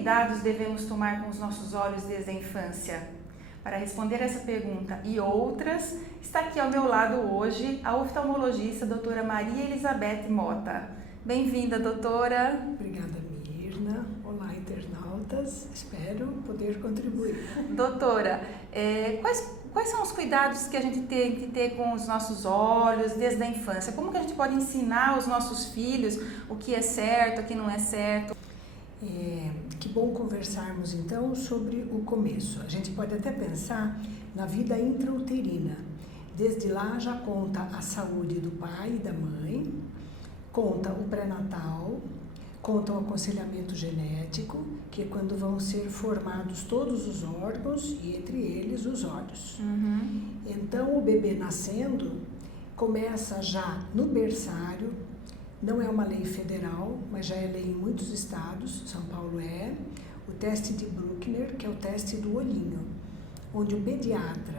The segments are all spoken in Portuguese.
cuidados devemos tomar com os nossos olhos desde a infância? Para responder essa pergunta e outras, está aqui ao meu lado hoje a oftalmologista doutora Maria Elizabeth Mota. Bem-vinda, doutora. Obrigada, Mirna. Olá, internautas. Espero poder contribuir. Doutora, quais são os cuidados que a gente tem que ter com os nossos olhos desde a infância? Como que a gente pode ensinar aos nossos filhos o que é certo, o que não é certo? Que bom conversarmos então sobre o começo. A gente pode até pensar na vida intrauterina. Desde lá já conta a saúde do pai e da mãe, conta o pré-natal, conta o aconselhamento genético, que é quando vão ser formados todos os órgãos e entre eles os olhos. Então o bebê nascendo começa já no berçário. Não é uma lei federal, mas já é lei em muitos estados, São Paulo é, o teste de Bruckner, que é o teste do olhinho, onde o pediatra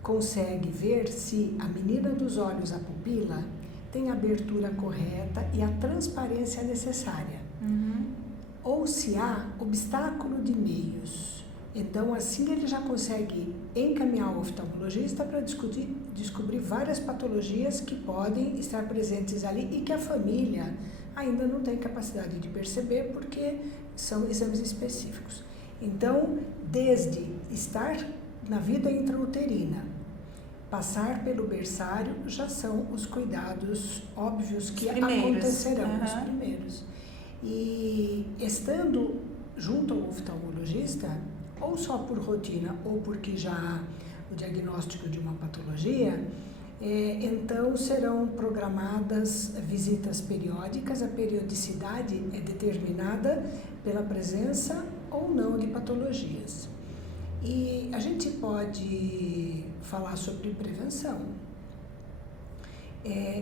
consegue ver se a menina dos olhos, a pupila, tem a abertura correta e a transparência necessária, ou se há obstáculo de meios. Então, assim ele já consegue encaminhar o oftalmologista para descobrir várias patologias que podem estar presentes ali e que a família ainda não tem capacidade de perceber porque são exames específicos. Então, desde estar na vida intrauterina, passar pelo berçário, já são os cuidados óbvios que acontecerão, os primeiros. E estando junto ao oftalmologista, ou só por rotina, ou porque já há o diagnóstico de uma patologia, então serão programadas visitas periódicas. A periodicidade é determinada pela presença ou não de patologias. E a gente pode falar sobre prevenção.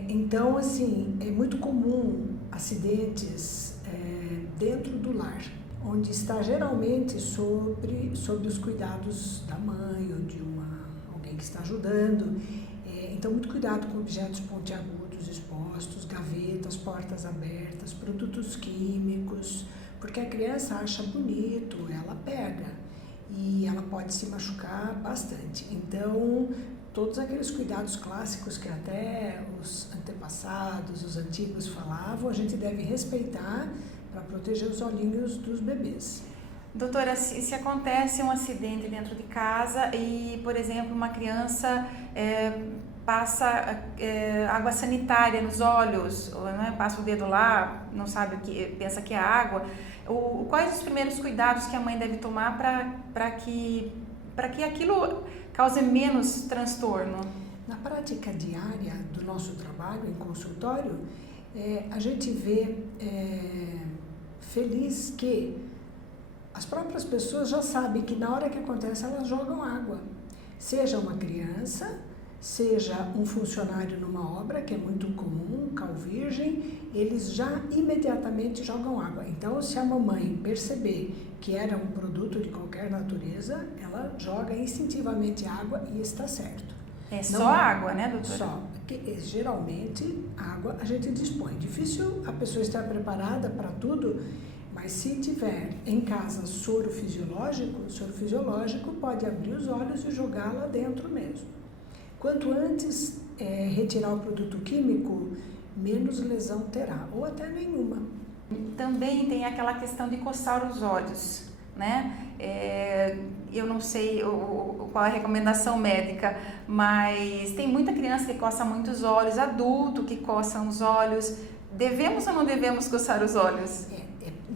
Então, assim, é muito comum acidentes dentro do lar, onde está geralmente sobre os cuidados da mãe ou de alguém que está ajudando. Então, muito cuidado com objetos pontiagudos expostos, gavetas, portas abertas, produtos químicos, porque a criança acha bonito, ela pega e ela pode se machucar bastante. Então, todos aqueles cuidados clássicos que até os antepassados, os antigos falavam, a gente deve respeitar para proteger os olhinhos dos bebês. Doutora, se acontece um acidente dentro de casa e, por exemplo, uma criança passa água sanitária nos olhos, né? Passa o dedo lá, não sabe o que, pensa que é água, quais os primeiros cuidados que a mãe deve tomar para que aquilo cause menos transtorno? Na prática diária do nosso trabalho em consultório, a gente vê feliz que as próprias pessoas já sabem que na hora que acontece elas jogam água. Seja uma criança, seja um funcionário numa obra, que é muito comum, cal virgem, eles já imediatamente jogam água. Então, se a mamãe perceber que era um produto de qualquer natureza, ela joga instintivamente água e está certo. É só água, né, doutora? Só. Porque, geralmente, água a gente dispõe. Difícil a pessoa estar preparada para tudo, mas se tiver em casa soro fisiológico pode abrir os olhos e jogar lá dentro mesmo. Quanto antes retirar o produto químico, menos lesão terá, ou até nenhuma. Também tem aquela questão de coçar os olhos, né? Eu não sei qual é a recomendação médica, mas tem muita criança que coça muito os olhos, adulto que coça os olhos. Devemos ou não devemos coçar os olhos?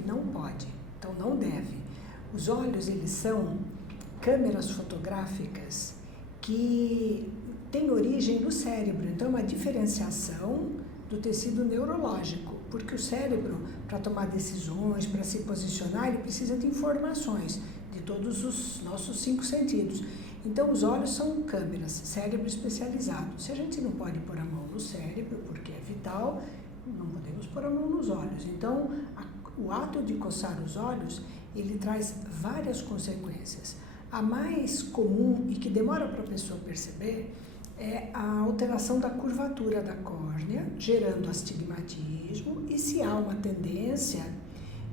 Não pode, então não deve. Os olhos, eles são câmeras fotográficas que têm origem no cérebro, então é uma diferenciação do tecido neurológico, porque o cérebro, para tomar decisões, para se posicionar, ele precisa de informações de todos os nossos 5 sentidos. Então, os olhos são câmeras, cérebro especializado. Se a gente não pode pôr a mão no cérebro, porque é vital, não podemos pôr a mão nos olhos. Então, o ato de coçar os olhos, ele traz várias consequências. A mais comum e que demora para a pessoa perceber é a alteração da curvatura da córnea, gerando astigmatismo, e se há uma tendência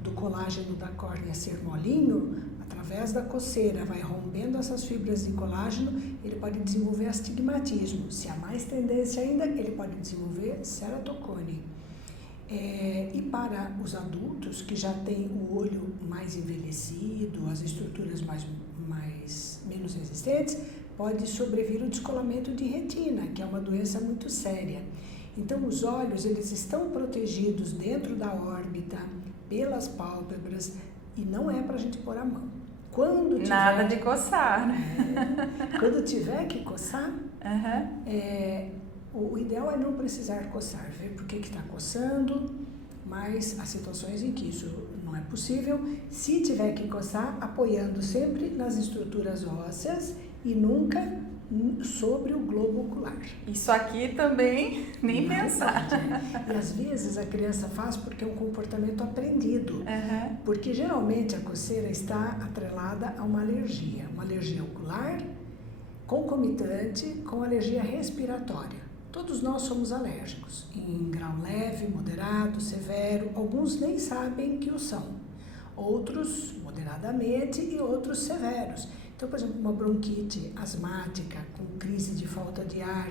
do colágeno da córnea ser molinho, através da coceira, vai rompendo essas fibras de colágeno, ele pode desenvolver astigmatismo. Se há mais tendência ainda, ele pode desenvolver ceratocone. E para os adultos que já têm o olho mais envelhecido, as estruturas menos resistentes, pode sobrevir o descolamento de retina, que é uma doença muito séria. Então, os olhos, eles estão protegidos dentro da órbita, pelas pálpebras, e não é para a gente pôr a mão. Nada de coçar. Quando tiver que coçar, o ideal é não precisar coçar, ver por que está coçando, mas há situações em que isso não é possível. Se tiver que coçar, apoiando sempre nas estruturas ósseas e nunca sobre o globo ocular. Isso aqui também, nem não pensar. E às vezes a criança faz porque é um comportamento aprendido. Porque geralmente a coceira está atrelada a uma alergia ocular, concomitante com alergia respiratória. Todos nós somos alérgicos, em grau leve, moderado, severo. Alguns nem sabem que o são, outros moderadamente e outros severos. Então, por exemplo, uma bronquite asmática com crise de falta de ar,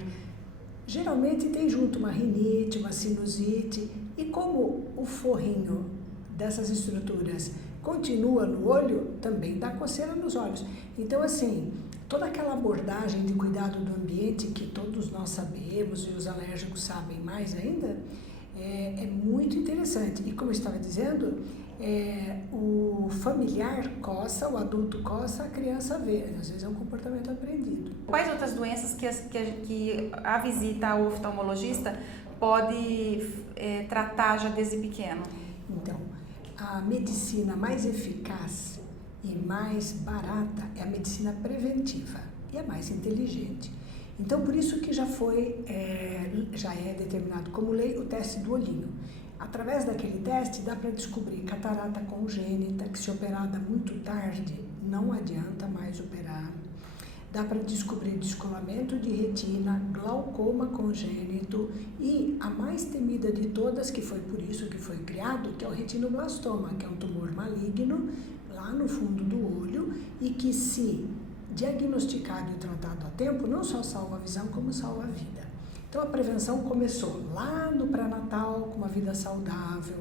geralmente tem junto uma rinite, uma sinusite, e como o forrinho dessas estruturas continua no olho, também dá coceira nos olhos. Então, assim, toda aquela abordagem de cuidado do ambiente que todos nós sabemos e os alérgicos sabem mais ainda, é muito interessante. E como eu estava dizendo, o familiar coça, o adulto coça, a criança vê. Às vezes é um comportamento aprendido. Quais outras doenças que a visita ao oftalmologista pode tratar já desde pequeno? Então, a medicina mais eficaz e mais barata é a medicina preventiva e a mais inteligente. Então, por isso que já é determinado como lei o teste do olhinho. Através daquele teste dá para descobrir catarata congênita, que se operada muito tarde não adianta mais operar. Dá para descobrir descolamento de retina, glaucoma congênito e a mais temida de todas, que foi por isso que foi criado, que é o retinoblastoma, que é um tumor maligno lá no fundo do olho e que, se diagnosticado e tratado a tempo, não só salva a visão, como salva a vida. Então, a prevenção começou lá no pré-natal, com uma vida saudável.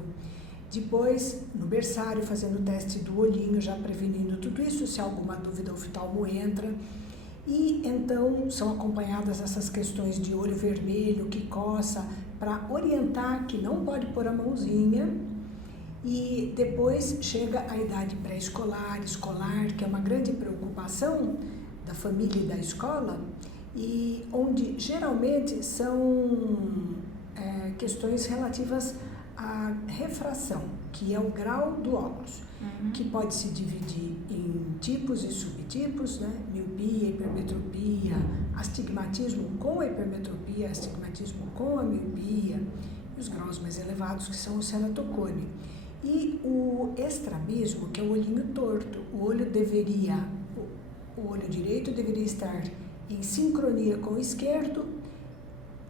Depois, no berçário, fazendo o teste do olhinho, já prevenindo tudo isso. Se há alguma dúvida, o oftalmo entra. E, então, são acompanhadas essas questões de olho vermelho, que coça, para orientar que não pode pôr a mãozinha. E depois chega a idade pré-escolar, escolar, que é uma grande preocupação da família e da escola, e onde geralmente são questões relativas à refração, que é o grau do óculos, que pode se dividir em tipos e subtipos, né? Miopia, hipermetropia, astigmatismo com a hipermetropia, astigmatismo com a miopia, e os graus mais elevados, que são o ceratocone. E o estrabismo, que é o olhinho torto. O olho direito deveria estar em sincronia com o esquerdo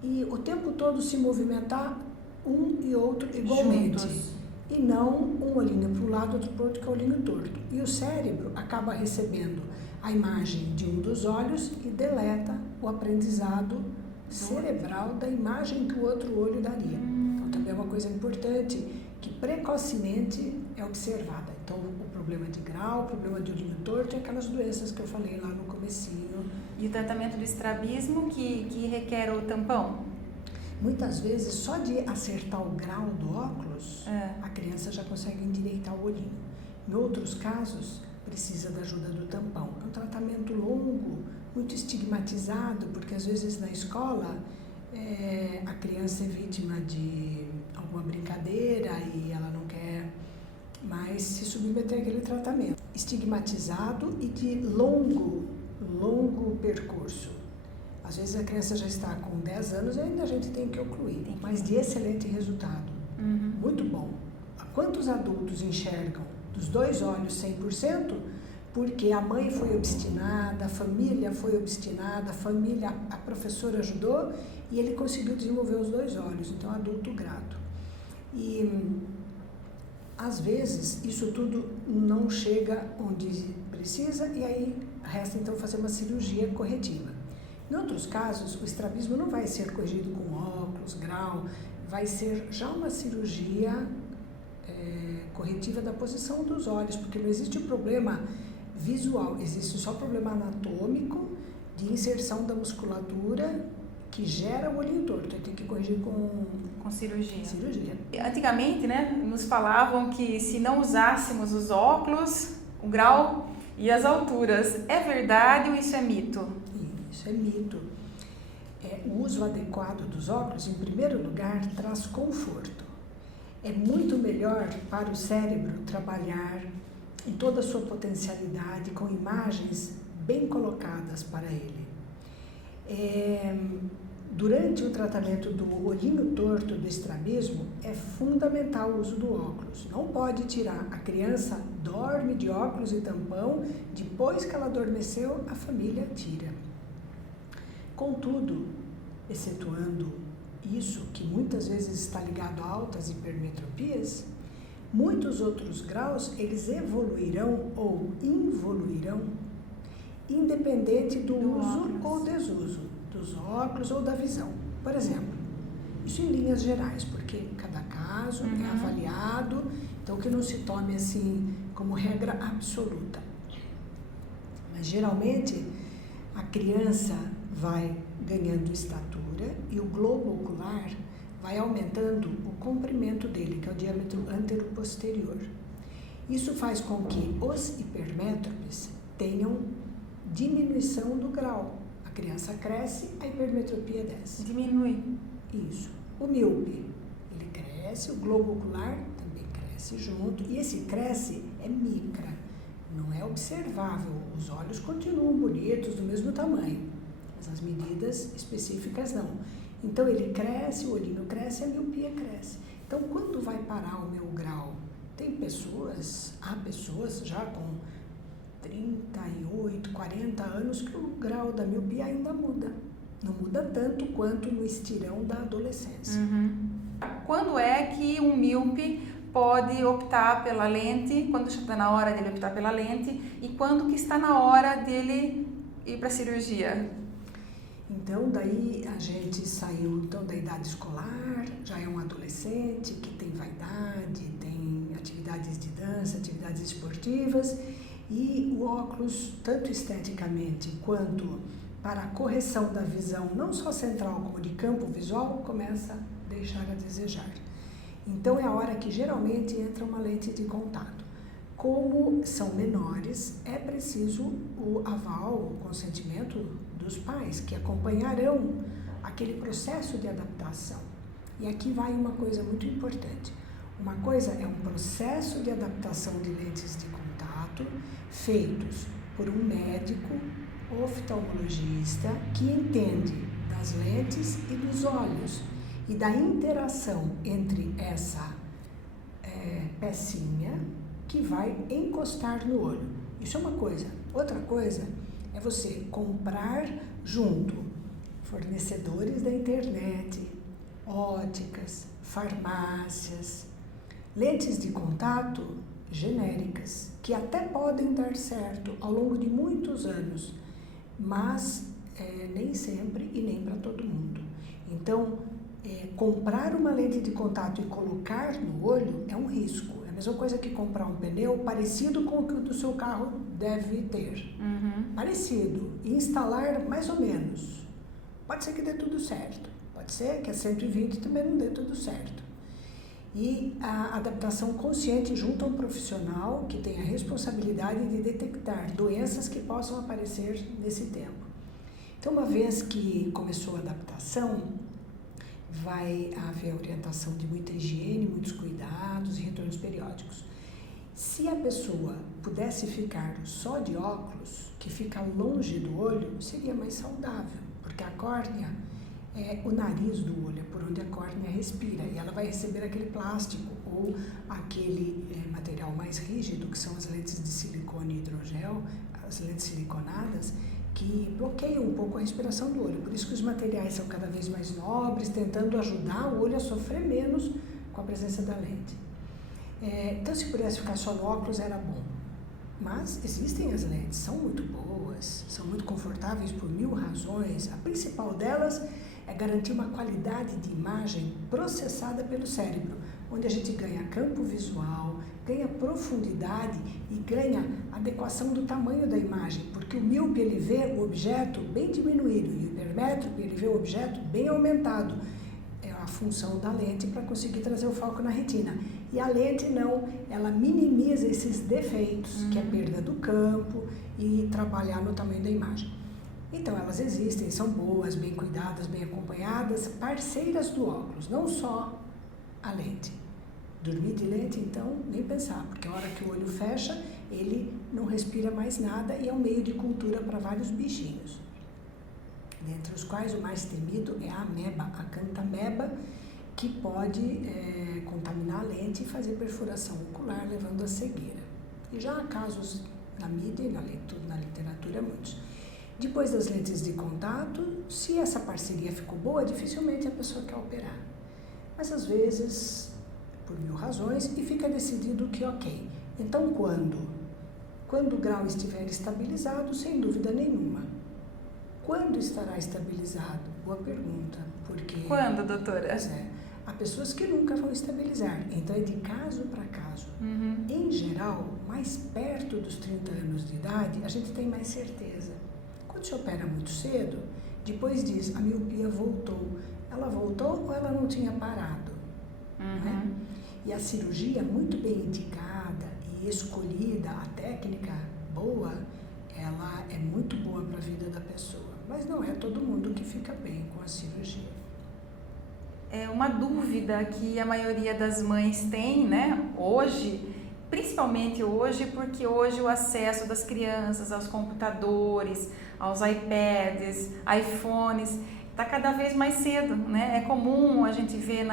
e o tempo todo se movimentar um e outro igualmente. Juntos. E não um olhinho para um lado, outro para o outro, que é o olhinho torto. E o cérebro acaba recebendo a imagem de um dos olhos e deleta o aprendizado cerebral da imagem que o outro olho daria. Então, também é uma coisa importante que precocemente é observada. Então, o problema de grau, o problema de olhinho torto e aquelas doenças que eu falei lá no comecinho. E o tratamento do estrabismo que requer o tampão? Muitas vezes, só de acertar o grau do óculos, a criança já consegue endireitar o olhinho. Em outros casos, precisa da ajuda do tampão. É um tratamento longo, muito estigmatizado, porque às vezes na escola a criança é vítima de alguma brincadeira e ela não quer mais se submeter àquele tratamento. Estigmatizado e de longo percurso. Às vezes a criança já está com 10 anos e ainda a gente tem que ocluir, mas de excelente resultado. Muito bom. Quantos adultos enxergam dos dois olhos 100%? Porque a mãe foi obstinada, a família foi obstinada, a professora ajudou e ele conseguiu desenvolver os dois olhos. Então, adulto grato. E Às vezes, isso tudo não chega onde precisa e aí resta então fazer uma cirurgia corretiva. Em outros casos, o estrabismo não vai ser corrigido com óculos, grau, vai ser já uma cirurgia corretiva da posição dos olhos, porque não existe problema visual, existe só problema anatômico de inserção da musculatura que gera o olhinho torto. Tem que corrigir com cirurgia. cirurgia. Antigamente, né, nos falavam que se não usássemos os óculos, o grau e as alturas. É verdade ou isso é mito? Isso é mito. O uso adequado dos óculos, em primeiro lugar, traz conforto. É muito melhor para o cérebro trabalhar em toda a sua potencialidade, com imagens bem colocadas para ele. Durante o tratamento do olhinho torto, do estrabismo, é fundamental o uso do óculos. Não pode tirar. A criança dorme de óculos e tampão, depois que ela adormeceu, a família tira. Contudo, excetuando isso, que muitas vezes está ligado a altas hipermetropias, muitos outros graus, eles evoluirão ou involuirão, independente do uso óculos ou desuso dos óculos ou da visão. Por exemplo, isso em linhas gerais, porque cada caso é avaliado, então que não se tome assim como regra absoluta. Mas geralmente a criança vai ganhando estatura e o globo ocular vai aumentando o comprimento dele, que é o diâmetro antero-posterior. Isso faz com que os hipermétropes tenham diminuição do grau. A criança cresce, a hipermetropia desce. Diminui. Isso. O míope, ele cresce, o globo ocular também cresce junto, e esse cresce é micra, não é observável. Os olhos continuam bonitos, do mesmo tamanho, mas as medidas específicas não. Então ele cresce, o olhinho cresce, a miopia cresce. Então quando vai parar o meu grau? Há pessoas já com 38, 40 anos que o grau da miopia ainda muda. Não muda tanto quanto no estirão da adolescência. Quando é que um míope pode optar pela lente, quando está na hora dele optar pela lente e quando que está na hora dele ir para a cirurgia? Então, daí a gente saiu da idade escolar, já é um adolescente que tem vaidade, tem atividades de dança, atividades esportivas, e o óculos, tanto esteticamente quanto para a correção da visão, não só central como de campo visual, começa a deixar a desejar. Então é a hora que geralmente entra uma lente de contato. Como são menores, é preciso o aval, o consentimento dos pais, que acompanharão aquele processo de adaptação. E aqui vai uma coisa muito importante. Uma coisa é um processo de adaptação de lentes de contato feitos por um médico oftalmologista que entende das lentes e dos olhos e da interação entre essa pecinha que vai encostar no olho. Isso é uma coisa. Outra coisa é você comprar junto fornecedores da internet, óticas, farmácias, lentes de contato genéricas, que até podem dar certo ao longo de muitos anos, mas nem sempre e nem para todo mundo. Então, comprar uma lente de contato e colocar no olho é um risco. É a mesma coisa que comprar um pneu parecido com o que o do seu carro deve ter. Parecido. E instalar mais ou menos. Pode ser que dê tudo certo. Pode ser que a 120 também não dê tudo certo. E a adaptação consciente junto a um profissional que tem a responsabilidade de detectar doenças que possam aparecer nesse tempo. Então, uma vez que começou a adaptação, vai haver orientação de muita higiene, muitos cuidados e retornos periódicos. Se a pessoa pudesse ficar só de óculos, que fica longe do olho, seria mais saudável, porque a córnea é o nariz do olho, é por onde a córnea respira, e ela vai receber aquele plástico ou aquele material mais rígido, que são as lentes de silicone e hidrogel, as lentes siliconadas, que bloqueiam um pouco a respiração do olho. Por isso que os materiais são cada vez mais nobres, tentando ajudar o olho a sofrer menos com a presença da lente. Então, se pudesse ficar só no óculos, era bom. Mas existem as lentes, são muito boas, são muito confortáveis por 1000 razões. A principal delas é garantir uma qualidade de imagem processada pelo cérebro, onde a gente ganha campo visual, ganha profundidade e ganha adequação do tamanho da imagem, porque o míope ele vê o objeto bem diminuído e o hipermétrope ele vê o objeto bem aumentado. É a função da lente para conseguir trazer o foco na retina. E a lente não, ela minimiza esses defeitos, que é a perda do campo e trabalhar no tamanho da imagem. Então elas existem, são boas, bem cuidadas, bem acompanhadas, parceiras do óculos, não só a lente. Dormir de lente, então, nem pensar, porque a hora que o olho fecha, ele não respira mais nada e é um meio de cultura para vários bichinhos. Dentre os quais o mais temido é a ameba, a cantameba, que pode contaminar a lente e fazer perfuração ocular, levando à cegueira. E já há casos na mídia e na literatura muitos. Depois das lentes de contato, se essa parceria ficou boa, dificilmente a pessoa quer operar. Mas às vezes, por 1000 razões, e fica decidido que ok. Então quando? Quando o grau estiver estabilizado, sem dúvida nenhuma. Quando estará estabilizado? Boa pergunta, porque... Quando, doutora? Há pessoas que nunca vão estabilizar, então é de caso para caso. Em geral, mais perto dos 30 anos de idade, a gente tem mais certeza. Quando se opera muito cedo, depois diz, a miopia voltou. Ela voltou ou ela não tinha parado? Né? E a cirurgia muito bem indicada e escolhida, a técnica boa, ela é muito boa para a vida da pessoa. Mas não é todo mundo que fica bem com a cirurgia. É uma dúvida que a maioria das mães tem, né? Hoje, principalmente hoje, porque hoje o acesso das crianças aos computadores, aos iPads, iPhones, está cada vez mais cedo, né? É comum a gente ver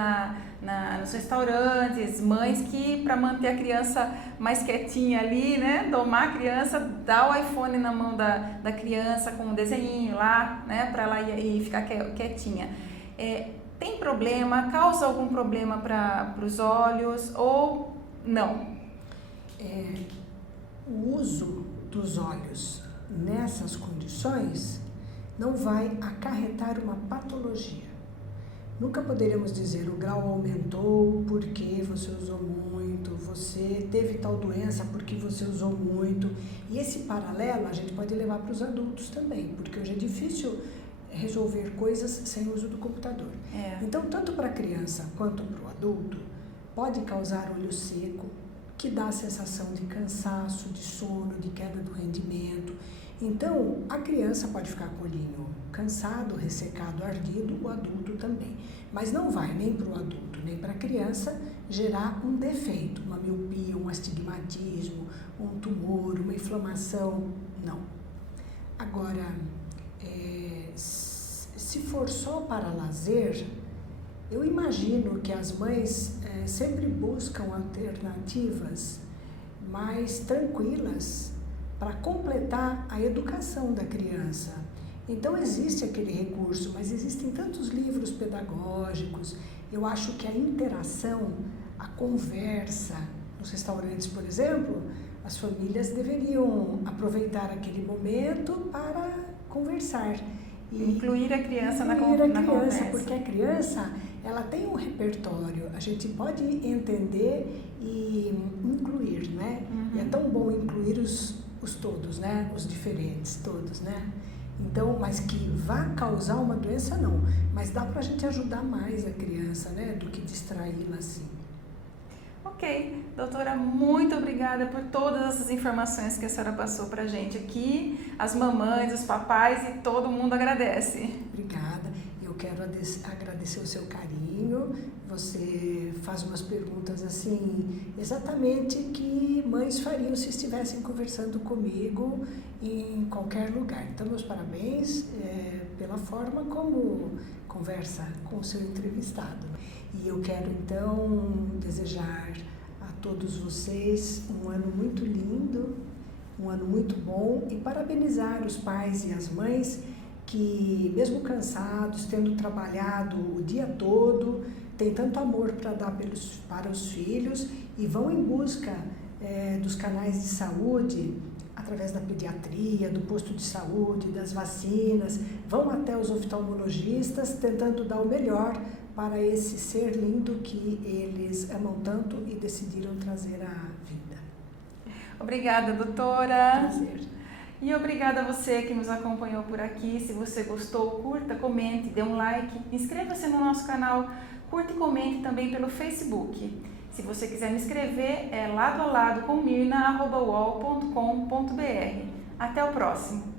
nos restaurantes mães que, para manter a criança mais quietinha ali, né? Domar a criança, dá o iPhone na mão da criança com um desenho lá, né? Para ela ir ficar quietinha. Tem problema? Causa algum problema para os olhos ou não? O uso dos olhos nessas condições não vai acarretar uma patologia. Nunca poderemos dizer o grau aumentou porque você usou muito, você teve tal doença porque você usou muito. E esse paralelo a gente pode levar para os adultos também, porque hoje é difícil resolver coisas sem uso do computador. Então, tanto para a criança quanto para o adulto, pode causar olho seco, que dá a sensação de cansaço, de sono, de queda do rendimento. Então, a criança pode ficar com o olhinho cansado, ressecado, ardido, o adulto também. Mas não vai nem para o adulto, nem para a criança gerar um defeito, uma miopia, um astigmatismo, um tumor, uma inflamação, não. Agora, se for só para lazer, eu imagino que as mães sempre buscam alternativas mais tranquilas para completar a educação da criança. Então existe aquele recurso, mas existem tantos livros pedagógicos. Eu acho que a interação, a conversa, nos restaurantes, por exemplo, as famílias deveriam aproveitar aquele momento para conversar. E incluir a criança na conversa. Porque a criança, ela tem um repertório, a gente pode entender e incluir, né? E é tão bom incluir os todos, né? Os diferentes, todos, né? Então, mas que vá causar uma doença, não. Mas dá pra gente ajudar mais a criança, né? Do que distraí-la assim. Ok, doutora, muito obrigada por todas essas informações que a senhora passou pra gente aqui. As mamães, os papais e todo mundo agradece. Obrigada. Eu quero agradecer o seu carinho. Você faz umas perguntas assim, exatamente que mães fariam se estivessem conversando comigo em qualquer lugar. Então, meus parabéns pela forma como conversa com o seu entrevistado. E eu quero, então, desejar a todos vocês um ano muito lindo, um ano muito bom e parabenizar os pais e as mães que, mesmo cansados, tendo trabalhado o dia todo, têm tanto amor para dar para os filhos e vão em busca dos canais de saúde, através da pediatria, do posto de saúde, das vacinas, vão até os oftalmologistas tentando dar o melhor para esse ser lindo que eles amam tanto e decidiram trazer à vida. Obrigada, doutora. Prazer. E obrigada a você que nos acompanhou por aqui. Se você gostou, curta, comente, dê um like, inscreva-se no nosso canal, curta e comente também pelo Facebook. Se você quiser me escrever, é lado a lado com mirna@uol.com.br. Até o próximo!